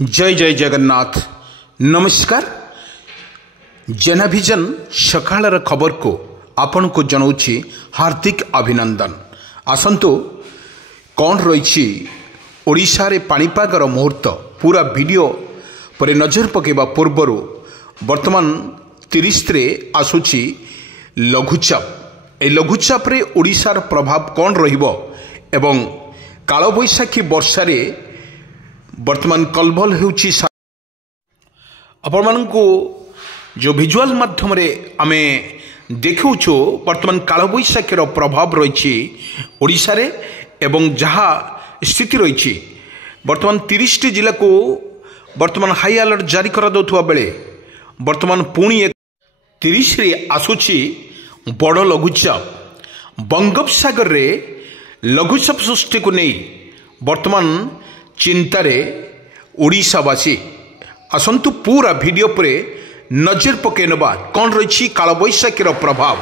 जय जय जगन्नाथ नमस्कार। जेनाभिजन सकाळर खबर को आपण को जनाऊँगी हार्दिक अभिनंदन। आसंतु कौन रही ओडिशा रे पाणीपागर मुहूर्त पूरा वीडियो पर नजर पकेबा पूर्वर वर्तमान 30 रे आसुची लघुचाप। ए लघुचाप रे ओडिशार प्रभाव कौन रहिबो एवं कालबैशाखी वर्षा रे वर्तमान कलबल होउची आपण मानकु जो विजुअल माध्यम रे आमे देखुछु वर्तमान कालबैशाखीर प्रभाव रही ओडिशा रे एवं जहा स्थिति रही वर्तमान 30 जिला को वर्तमान हाई अलर्ट जारी करा दउथुवा बेले वर्तमान पुणी 30 रे आसुची बड़ लघुचाप। बंगोपसागर रे लघुचाप सृष्टि को नहीं वर्तमान चिंतारे ओडिशावासी। आसंतु पूरा वीडियो पर नजर पकेनबा कौन रही कालबैशाखीर प्रभाव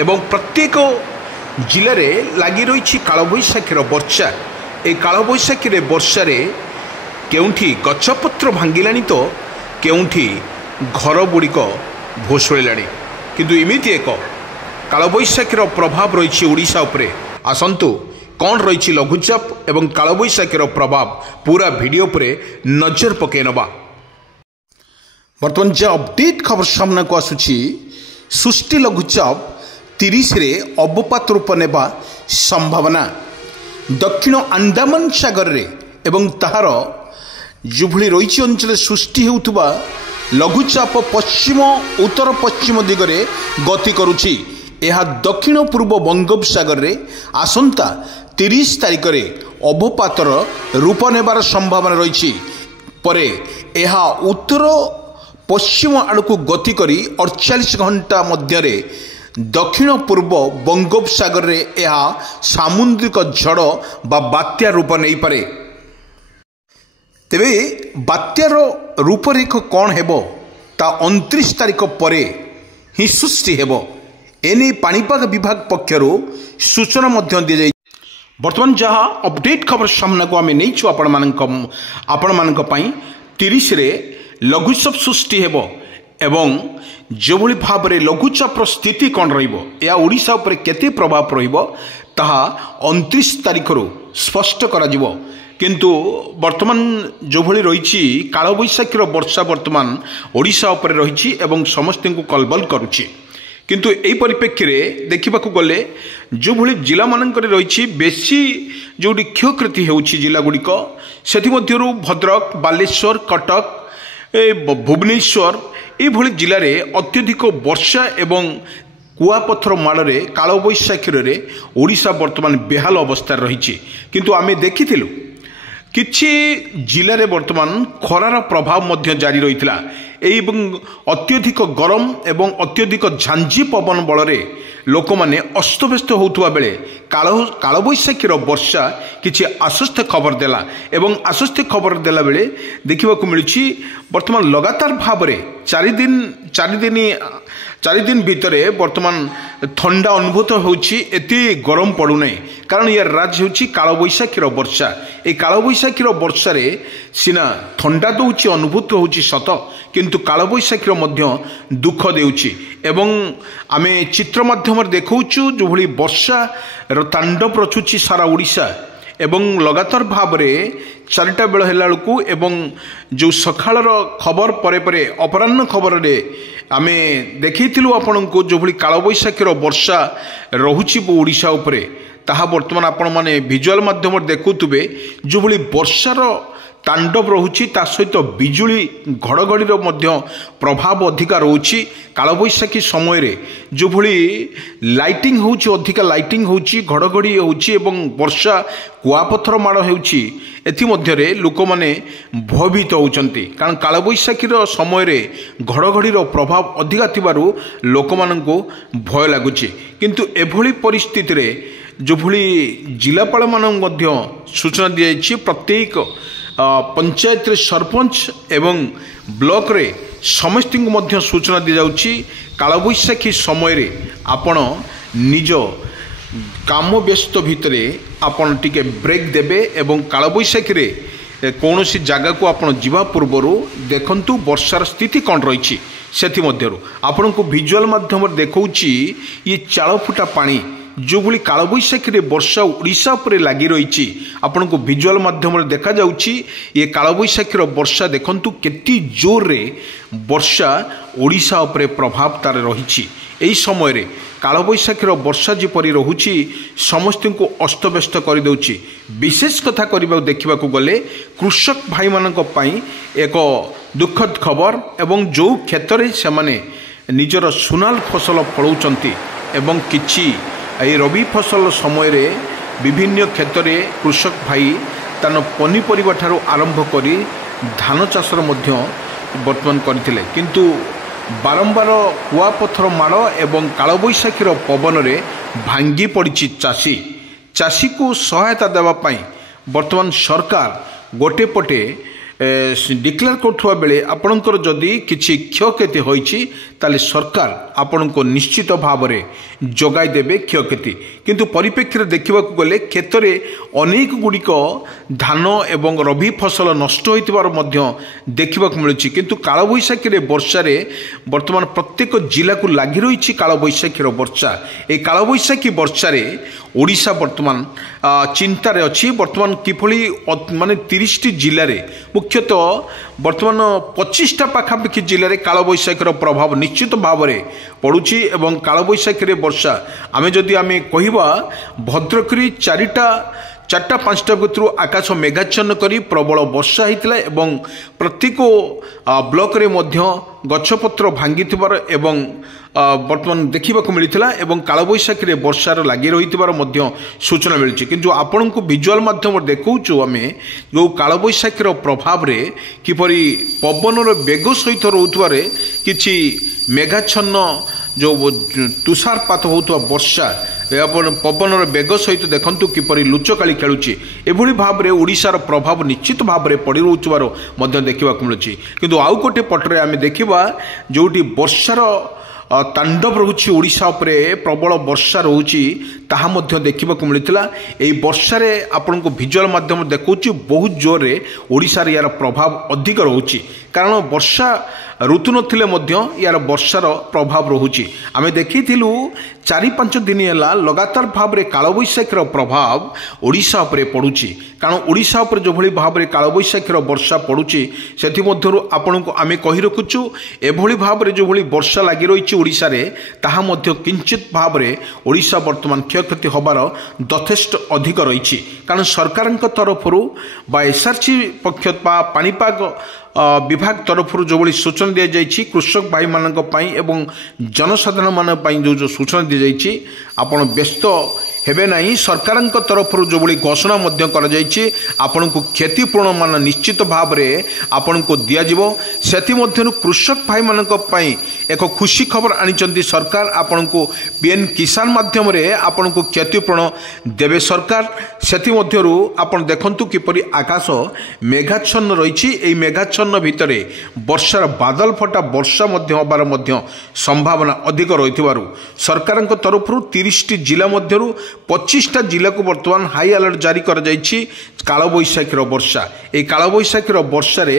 एवं प्रत्येक जिले में लगी रही कालबैशाखीर वर्षा। ए कालबैशाखी वर्षा केउठी गछपत्र भांगिलानी तो केउठी घर गुड़िक भोसड़ाणी किंतु इमिति एक कालबैशाखीर प्रभाव रही ओडिशा उपरे। आसंतु कौन रही लघुचाप एवं कालबैशाखीर प्रभाव पूरा वीडियो पर नजर पकेनबा। वर्तमान जो अपडेट खबर सामना को आसुची सृष्टि लघुचाप 30 रे अवपात रूप नेबा संभावना। दक्षिण अंडमान सागर रे एवं ताहार जुभली रही अंचल सृष्टि होउतबा लघुचाप पश्चिम उत्तर पश्चिम दिगरे गति करुची। यह दक्षिण पूर्व बंगोपसागर रे आसंता 30 तारिख रे अवपातर रूप नेबार संभावना रही परे यह उत्तर पश्चिम आड़क गति करी 48 घंटा मध्य दक्षिण पूर्व बंगोपसागर रे यह सामुद्रिक झड़ बा बात्या रूप नहीं पारे। तेबे बात्यार रूपरेख कौन हेबो ता 29 तारिख परे ही सृष्टि हेबो। एने पाणीपाग विभाग पक्षर सूचना मध्य दी जाय। वर्तमान जहाँ अपडेट खबर सामना को आम नहीं आपण मानक पई 30 रे लघुचाप सृष्टि हेबो एवं जो भली भाव रे लघुचाप स्थिति कौन रहिबो या ओडिशा उपर केते प्रभाव रहिबो ताहा 29 तारिख रु स्पष्ट करा जिवो। किंतु वर्तमान जो भली रही कालबैशाखीर वर्षा वर्तमान ओडिशा उपर रही एवं समस्त को कलबल करुची। किंतु यही परिप्रेक्षी में देखा गले जो भली जिला मानक रही बेसी जोटी क्षयक्षति होउची जिला गुड़िक से भद्रक बालेश्वर कटक भुवनेश्वर ये जिले में अत्यधिक वर्षा एवं कुआपथर माड़े कालबैशाखी ओडिशा वर्तमान बेहाल अवस्था रही। किंतु आमे देखिथिलु किछि जिले में वर्तमान खरार प्रभाव मध्य जारी रही एवं अत्यधिक गरम एवं अत्यधिक झांझी पवन बल लोक मैंने अस्तव्यस्त होता बेले कालबैशाखीर वर्षा किछि आश्वस्त खबर देला एवं आश्वस्त खबर देला बेले देखा मिलूँ वर्तमान लगातार भाव में 4 दिन भितर वर्तमान ठंडा अनुभूत होती गरम पड़ूना कारण यार राज्य होची कालबैशाखीर वर्षा। ए कालबैशाखीर वर्षा सीना ठंडा दौची अनुभूत होची सत किंतु कालबैशाखीर मध्य दुख देउची एवं आमे चित्र माध्यम देखौचु जो भली वर्षा तांडव रचुची सारा ओडिशा एवं लगातार भाव में 4टा बेल हेलाड़ू एवं जो सकाळर खबर परे परे अपराह्न खबर रे आमे देखैथिलु आपण को जो भली कालबैशाखीर वर्षा रहुची ओडिशा उपरे ताहा वर्तमान आपण माने विजुअल माध्यम देखुथुबे जो भली वर्षार तांडव रहुची ता सहित बिजुली घड़घड़ीर मध्य प्रभाव अधिका रहुची। कालबैशाखी समय रे जो भली लाइटिंग होउची अधिका लाइटिंग होउची घड़घड़ी होउची एवं वर्षा कुआपथर माड़ होउची एथि मध्य रे लोक माने भयभीत होउचंती कारण कालबैशाखीर समय रे घड़घड़ीर प्रभाव अधिका थिबारु लोक माननको भय लागुची। किंतु एभली परिस्थिति रे जो भली जिलापाल मानक मध्य सूचना दी जायछि प्रत्येक पंचायत रे सरपंच एवं ब्लॉक रे समस्त को सूचना दी जाउची कालबैशाखी समय रे आपण निज काम व्यस्त भितर आपण टिके ब्रेक देबे एवं कालबैशाखी रे कौन सी जगह को आप जीवा पूर्वर देखंतु वर्षार स्थिति कौन रही आपण को विजुअल माध्यम देखा ये चाल फुटा पानी जो भली कालबैशाखी रे वर्षा ओडिशा उपरे लगी रही आपण को विजुअल माध्यम देखा जाउची ये कालबैशाखी वर्षा देखंतु केती जोर रे वर्षा ओडिशा उपरे प्रभाव तार रही यही समय रे कालबैशाखी वर्षा जिपरि रहुची समस्त को अस्तव्यस्त कर देउची। विशेष कथा करबा देखा गले कृषक भाई मानक पई एक दुखद खबर एवं जो क्षेत्र में से माने निजर सुनाल फसल फलाउचंती एवं किछि ए रबी फसल समय रे विभिन्न क्षेत्र में कृषक भाई तान पनीपरिबा ठारू आरंभ करी धान चाषर मध्य वर्तमान करथिले किंतु बारंबार कुआपथर माड़ एवं कालबैशाखी पवन रे भांगी पड़ी चाषी को सहायता देवा पाई वर्तमान सरकार गोटे पटे डिक्लेयर करुवा बेले आपणकर जदि किछि क्षयक्षति होइछि ताले सरकार आपण को निश्चित भाव में जगाई देबे क्षयक्षति किंतु परिप्रेक्षी देखा गले क्षेत्र में अनेक गुड़िक धान एवं रबी फसल नष्ट होइतिबार मध्य देखा मिलूँ किंतु कालबैशाखी वर्षा रे वर्तमान प्रत्येक जिला को लगी रही कालबैशाखी वर्षा ए कालबैशाखी वर्षा रे ओडिशा वर्तमान चिंतार अच्छी वर्तमान किभली माने 30 जिले में मुख्यतः वर्तमान 25टा पाखापाखि जिले में कालबैशाखी प्रभाव निश्चित भाव में पड़ुची एवं कालबैशाखी वर्षा आमे जदि आमे कहिबा भद्रक चारिटा पांचटा भितर आकाश मेघाच्छन्न करी प्रबल वर्षा होता एवं प्रत्येक ब्लॉक रे मध्य गछपत्र भांगी एवं वर्तमान देखा मिलता एवं कालबैशाखी वर्षार लगी रही सूचना मिली किंतु आपण को विजुअल माध्यम देखु आम जो कालबैशाखी प्रभाव रे किपरि पवन बेग सहित रोथुवारे किछि मेघाच्छन्न जो तुषारपात होता वर्षा पवन बेग सहित देखंतु किपरि लुचकाली खेलुची एभली भाव में ओडिशार प्रभाव निश्चित भाव में पड़ रोचुवार देखा मिलूँ किंतु आउ गोटे पटरे आम देखा जोटी वर्षार तांडव रोची ओडिशा उपरे प्रबल वर्षा रोची ताहा मध्य देखा मिलता यही वर्षा रे आपण को विजुअल माध्यम देखुची बहुत जोर रे ओडिशा रे यार प्रभाव अधिक रोची कारण वर्षा ऋतु नथिले मध्य यार वर्षार प्रभाव रोची आमे देखिथिलु 4-5 दिन है लगातार भाव में कालबैशाखी प्रभाव ओडिशा उपरे पड़ुची कारण ओडिशा उपरे जो भली भाव में कालबैशाखी वर्षा पड़ुची सेथि मध्यरु आपण को आमे कहि रखुछु एभली भाव में जो भली वर्षा लगी रही ओडिशा रे ताहा मध्य किंचित भाव में ओडिशा वर्तमान क्षयक्षति होबार यथेष्ट अधिक रही कारण सरकार तरफरु बा एसआरसी पक्ष पाणीपाग विभाग तरफ जो भली सूचना दी जाइए कृषक भाई मानक पई एवं जनसाधारण मानक पई जो सूचना दी जाइए आपण व्यस्त हेबे नहीं सरकार तरफ जो भली घोषणा मध्य कर जाइए आपण को क्षतिपूर्ण मान निश्चित भाव में आपण को दिया जिवो सेति मध्यरु कृषक भाई मानक पई एक खुशी खबर आनिचंती सरकार आपण को पीएम किसान माध्यम रे आपण को क्षतिपूर्ण देवे सरकार सेति मध्यरु आपण देखंतु किपरि आकाश मेघाच्छन्न रही एई मेघाच्छन्न भितरे वर्षार बादल फटा वर्षा मध्य होबार मध्य संभावना अधिक रहिथिबारु सरकार तरफ 30 जिला मध्यरु 25टा जिला को वर्तमान हाई अलर्ट जारी कर जाइछि कालबैशाखी वर्षा ए कालबैशाखी वर्षा रे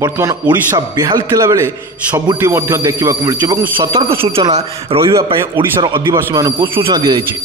वर्तमान ओडिशा बेहाल थिला बेले सबुठी मध्य देखा मिलुछि एवं सतर्क सूचना रहिबा पई ओडिशार आदिवासी मानकु सूचना दी जाइछि।